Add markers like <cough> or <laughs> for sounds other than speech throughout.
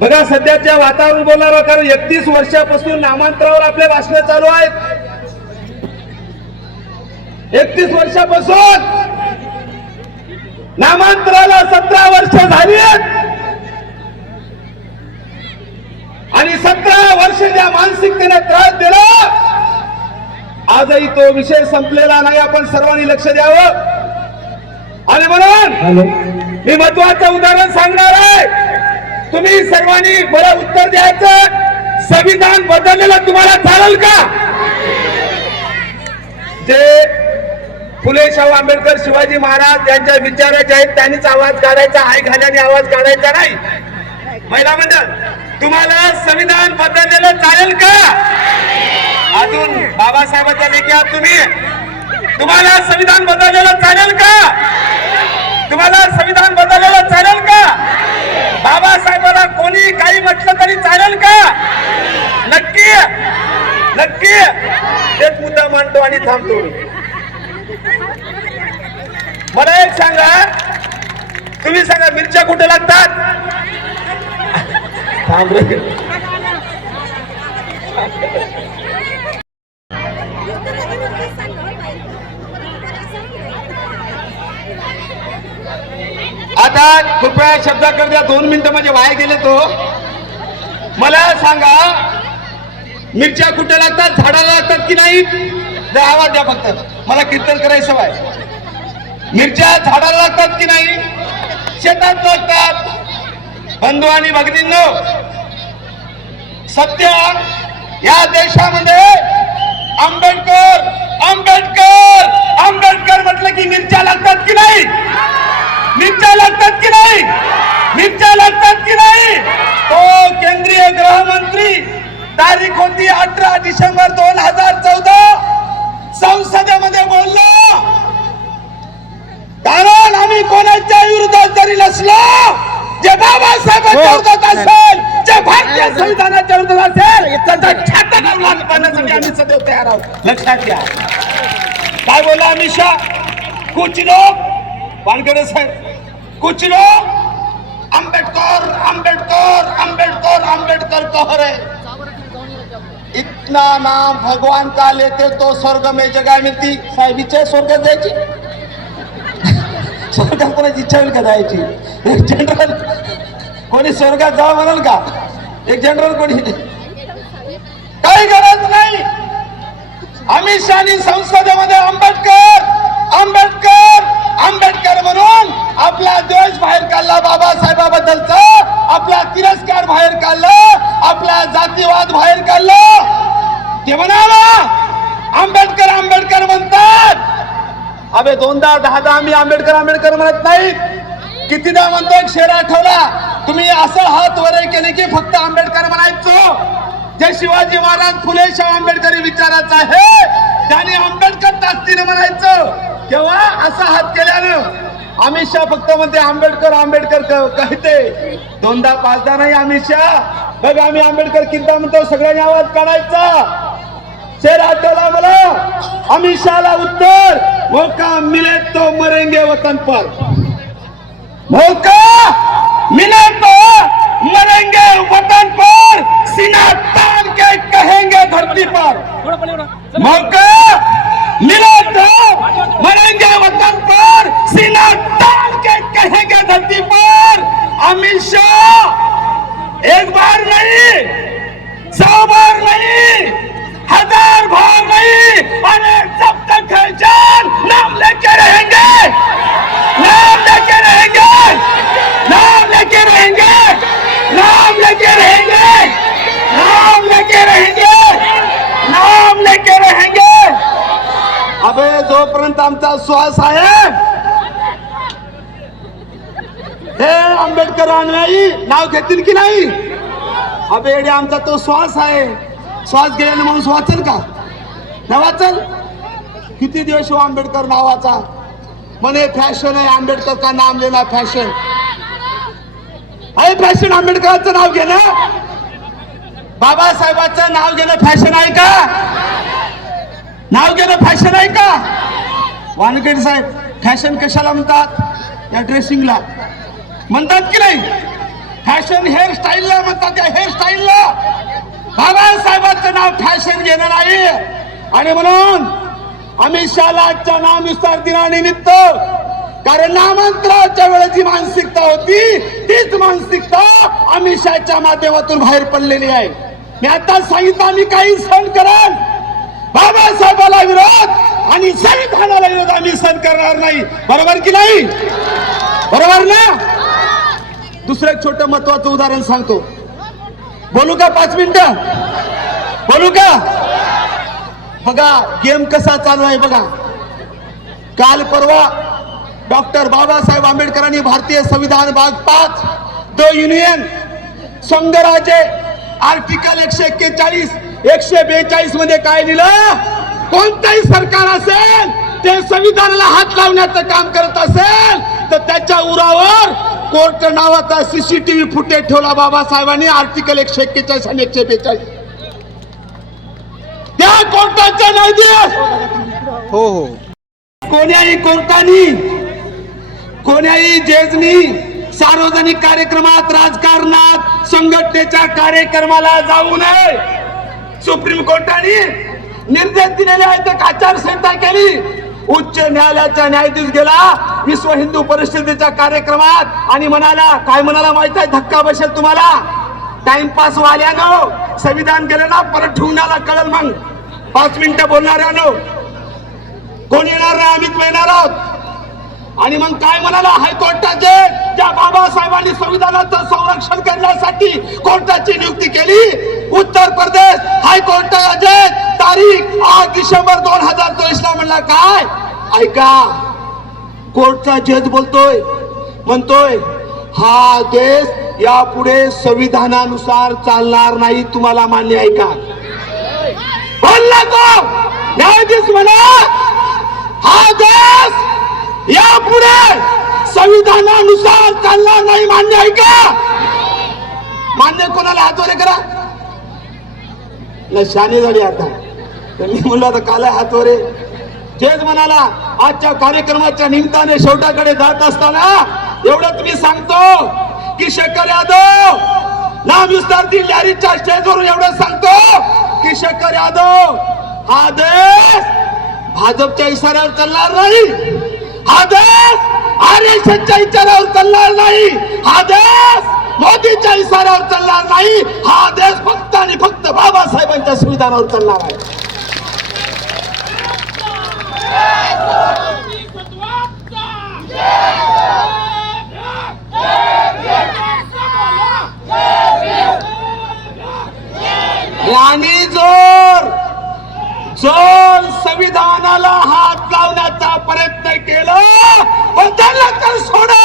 बघा सध्याच्या वातावरण बोलणार कारण एकतीस वर्षापासून नामांतरावर आपले भाषण चालू आहेत. एकतीस वर्षापासून नामांतराला सतरा वर्ष झाली आणि सतरा वर्ष ज्या मानसिकतेने त्रास दिला आजही तो विषय संपलेला नाही. आपण सर्वांनी लक्ष द्यावं. आणि म्हणून मी महत्वाचं उदाहरण सांगणार आहे. तुम्ही सर्वांनी बरं उत्तर द्यायचं. संविधान बदललेलं तुम्हाला चालेल का? जे फुले शाहू आंबेडकर शिवाजी महाराज यांच्या विचाराचे आहेत त्यांनीच आवाज काढायचा. आई घाल्याने आवाज काढायचा नाही. महिला मंडळ तुम्हाला संविधान बदललेलं चालेल का? अजून बाबासाहेबांच्या लेखी आहात तुम्ही. तुम्हाला संविधान बदललेलं चालेल का? तुम्हाला संविधान बदलायला चालेल का? बाबासाहेबांना कोणी काही म्हटलं तरी चालेल का? नक्की? नक्की? तेच मुद्दा मांडतो आणि थांबतो. मला एक सांगा. तुम्ही सांगा मिरच्या कुठे लागतात? थांब आता कृपया शब्द कर द्या. दोन मिनिटं म्हणजे वाया गेले तो. मला सांगा मिरच्या कुठे लागतात झाडाला लागतात की नाही? जरा आवाज द्या फक्त. मला कीर्तन करायचं सवय मिरच्या झाडाला लागतात की नाही? शेतात लागतात. बंधू आणि भगिनींनो सध्या या देशामध्ये आंबेडकर आंबेडकर आंबेडकर म्हटलं की मिरच्या लागतात की नाही? मिरच्या लागतात की नाही? मिरच्या लागतात की नाही? तो केंद्रीय गृहमंत्री तारीख होती अठरा डिसेंबर दोन हजार चौदा. संसदेमध्ये बोललो कारण आम्ही कोणाच्या विरोधात जरी नसलो जे बाबासाहेबांच्या विरोधात असेल जे भारतीय संविधानाच्या विरोधात असेल त्याचा छाता पाहण्यासाठी आम्ही सदैव तयार आहोत. लक्षात घ्या. काय बोला अमित शाह? कुछ लोग वानखेडे साहेब कुछ लोग अंबेडकर अंबेडकर अंबेडकर अंबेडकर कह रहे इतना नाम भगवान का लेते तो स्वर्ग में जगह मिलती। साहेब इच्छा स्वर्ग स्वर्गात जायची? <laughs> स्वर्गात कोणाची इच्छा होईल का जायची? एक जनरल कोणी स्वर्गात जा म्हणाल का? एक जनरल कोणी? काही गरज नाही. अमित शहानी संसदेमध्ये आंबेडकर आंबेडकर आंबेडकर म्हणून आपला द्वेष बाहेर काढला बाबासाहेबाबद्दलचा. आपला तिरस्कार बाहेर काढला. आपला जातीवाद बाहेर काढला. ते म्हणाला आंबेडकर आंबेडकर म्हणतात अबे दोनदा दहा आम्ही मी आंबेडकर आंबेडकर म्हणत नाही. कितीदा म्हणतो एक शेर आठवला तुम्ही असं हात वरे केले की फक्त आंबेडकर म्हणायचो? जे शिवाजी महाराज फुले शाह आंबेडकरी विचाराचं आहे. त्याने आंबेडकर ताकदीने म्हणायचं. केव्हा? असा हात केल्यानं अमित शहा फक्त म्हणते आंबेडकर आंबेडकर कहते. दोनदा पाचदा नाही अमित शहा. बघ आम्ही आंबेडकर किंता म्हणतो सगळ्यांनी आवाज काढायचा. शेर आठवला मला अमित शहाला उत्तर. मौका मिले तो मरेंगे वतन पर. मौका मिले तो मरेंगे वतन पर. सीना तान के कहेंगे धरती पर. मौका अबे जोपर्यंत आमचा श्वास आहे हे आंबेडकर अनुयायी नाव घेतील की नाही? अबे आमचा तो श्वास आहे. श्वास गेल्याने माणूस वाचल का? नाही वाचल? किती दिवस हो आंबेडकर नावाचा? म्हणे फॅशन आहे आंबेडकर का नाम लेना फॅशन आहे फॅशन आंबेडकरांचं नाव घेणं? बाबासाहेबांचं नाव घेणं फॅशन आहे का? नाव घेणं फॅशन आहे का? वानखेडे साहेब फॅशन कशाला म्हणतात? या ड्रेसिंगला म्हणतात की नाही? फॅशन हेअरस्टाईलला म्हणतात त्या हेअरस्टाईलला बाबासाहेबांचं नाव फॅशन घेणं नाही. आणि म्हणून अमित शहाला आजच्या नाम दिनानिमित्त कारण नामांतराच्या वेळेस जी मानसिकता होती तीच मानसिकता अमित शहाच्या माध्यमातून बाहेर पडलेली आहे. मी आता सांगितलं आम्ही काही सण कराल बाबासाहेबाला विरोध आणि संविधानाला विरोध आम्ही सहन करणार नाही. बरोबर की नाही? बरोबर ना? दुसरं एक छोटं महत्वाचं उदाहरण सांगतो. बोलू का पाच मिनिटं? बोलू का? बघा गेम कसा चालू आहे बघा. काल परवा डॉक्टर बाबासाहेब आंबेडकरांनी भारतीय संविधान भाग पाच द युनियन संघराजे आर्टिकल एकशे एक्केचाळीस एकशे बेचाळीसमध्ये काय लिहिलं? कोणतंही सरकार असेल ते संविधानाला हात लावण्याचं काम करत असेल तर त्याच्या उरावर कोर्ट नावाचा सीसीटीव्ही फुटेज ठेवला बाबासाहेबांनी आर्टिकल एकशे एक्केचाळीस आणि एकशे बेचाळीस. त्या कोर्टाचा निर्देश! हो हो. कोण्याही कोर्टानी कोण्याही जजनी सार्वजनिक कार्यक्रमात राजकारणात संघटनेच्या कार्यक्रमाला जाऊ नये. सुप्रीम कोर्टाने निर्देश दिलेले आहेत एक आचारसंहिता केली. उच्च न्यायालयाचा न्यायाधीश गेला विश्व हिंदू परिषदेच्या कार्यक्रमात आणि म्हणाला काय म्हणाला माहीत आहे? धक्का बसेल तुम्हाला. टाइमपास वाल्यानं संविधान गेलं ना परत ठेवण्याला कळल मग. पाच मिनिटं बोलणाऱ्यानं कोण येणार नाही? आम्हीच मिळणार आहोत. आणि मग काय म्हणाला हायकोर्टाचे? त्या बाबासाहेबांनी संविधानाचं संरक्षण करण्यासाठी कोर्टाची नियुक्ती केली. उत्तर प्रदेश हायकोर्टाचे तारीख आठ डिसेंबर दोन हजार चोवीस ला म्हणला काय? ऐका कोर्टचा जज बोलतोय म्हणतोय हा देश यापुढे संविधानानुसार चालणार नाही तुम्हाला मान्य आहे का? बोलला तो. न्यायाधीश म्हणा हा देश यापुढे संविधानानुसार चालणार नाही मान्य आहे का? मान्य कोणाला? हातवरे करा. नाही शाने झाली आता. तर मी म्हणलो आता काल हातवरे तेच म्हणाला आजच्या कार्यक्रमाच्या निमित्ताने शेवटाकडे जात असताना एवढं तुम्ही सांगतो की शेखर यादव नाम विस्तार लॅरीच्या स्टेजवरून एवढं सांगतो की शेखर यादव हा देश भाजपच्या इशाऱ्यावर चालणार नाही. हा देश आरएसएसच्या इशाऱ्यावर चालणार नाही. हा देश मोदीच्या इशाऱ्यावर चालणार नाही. हा देश फक्त आणि फक्त बाबासाहेबांच्या संविधानावर चालणार आहे. आणि जोर! जोर संविधानाला हात लावण्याचा प्रयत्न केला. पण त्यांना तर सोडा.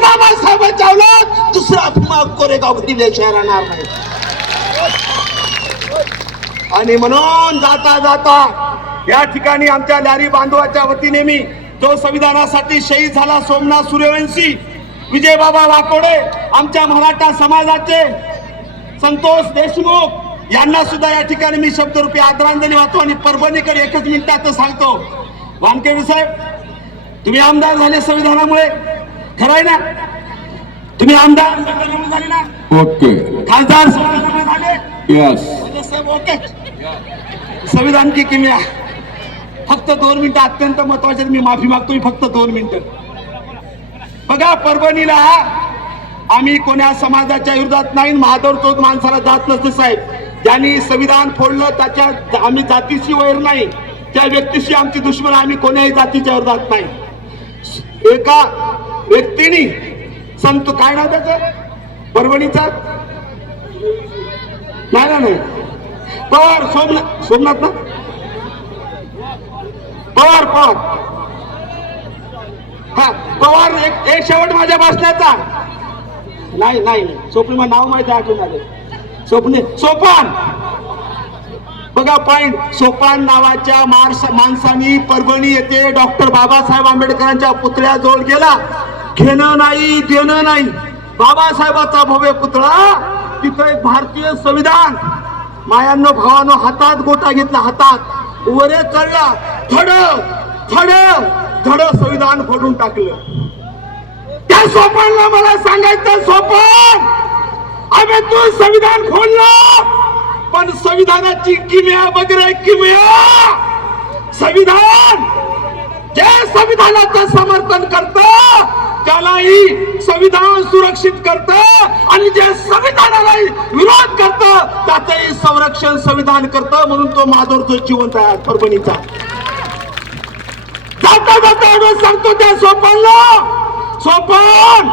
बाबासाहेबांच्या अवलाद दुसरा अभिमान कोरेगाव दिल्याशिवाय राहणार नाही. आणि म्हणून जाता जाता या ठिकाणी आमच्या लारी बांधवाच्या वतीने मी जो संविधानासाठी शहीद झाला सोमनाथ सूर्यवंशी विजयबाबा वाकोडे आमच्या मराठा समाजाचे संतोष देशमुख यांना सुद्धा या ठिकाणी मी शब्दरूपी आदरांजली वाहतो आणि परभणीकडे एकच मिनिटात सांगतो. वानखेडे साहेब तुम्ही आमदार झाले संविधानामुळे. खरं आहे ना? तुम्ही आमदार झाले ना? ओके. खासदार झाले? Yes okay. संविधान की किमया? फक्त दोन मिनिटं अत्यंत महत्त्वाचे मी माफी मागतो फक्त दोन मिनिटं. बघा परभणीला आम्ही कोण्या समाजाच्या विरोधात नाही महादौर चौक माणसाला जात नसते साहेब. ज्यांनी संविधान फोडलं त्याच्या आम्ही जातीशी वैर नाही. त्या व्यक्तीशी आमची दुश्मन आम्ही कोण्याही जातीच्या विरोधात नाही. एका व्यक्तीनी संत काय नाव त्याचं परभणीचा? नाही ना नाही. पवार सोमनाथ सोमनाथ ना? पवार पवार. हा पवार एक एक शेवट माझ्या बसण्याचा. नाही नाही स्वप्न नाव माहिती आहे आले. स्वप्ने सोपान. बघा पॉइंट सोपान नावाच्या मार्स माणसानी परभणी येथे डॉक्टर बाबासाहेब आंबेडकरांच्या पुतळ्याजवळ गेला. घेणं नाही देणं नाही. बाबासाहेबाचा भव्य पुतळा तिथं एक भारतीय संविधान. मायांनो भावानो हातात गोटा घेतला हातात. वरे चढला थड थड थड संविधान फोडून टाकलं. त्या सोपानला मला सांगायचं सोपान अरे तू संविधान खोललं पण संविधानाची किमया वगैरे किमया संविधान जे संविधानाचं समर्थन करतं त्यालाही संविधान सुरक्षित करत आणि जे संविधानालाही विरोध करत त्याचंही संरक्षण संविधान करत म्हणून तो माधवतो जिवंत आहे परभणीचा जाता जाता एवढं सांगतो त्या सोपानला सोपान!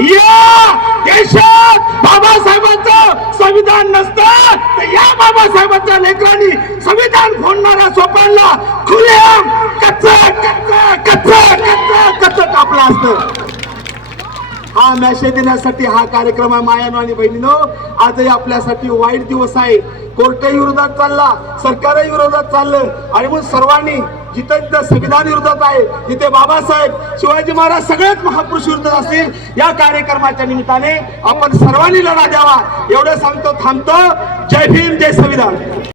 या देशात बाबासाहेबांचं संविधान नसतं तर या बाबासाहेबांच्या लेकरांनी संविधान फोडणाऱ्या सोपानला खुले कच्च कच्च कच्च कच्च कच्च कापलं असतं. हा मॅसेज देण्यासाठी हा कार्यक्रम आहे मायानो आणि बहिणीनो. आजही आपल्यासाठी वाईट दिवस आहे. कोर्टही विरोधात चालला सरकारही विरोधात चाललं. आणि मग सर्वांनी जिथं जिथं संविधान विरोधात आहे जिथे बाबासाहेब शिवाजी महाराज सगळेच महापुरुष विरोधात असतील या कार्यक्रमाच्या निमित्ताने आपण सर्वांनी लढा द्यावा. एवढं सांगतो थांबतो. जय भीम जय संविधान.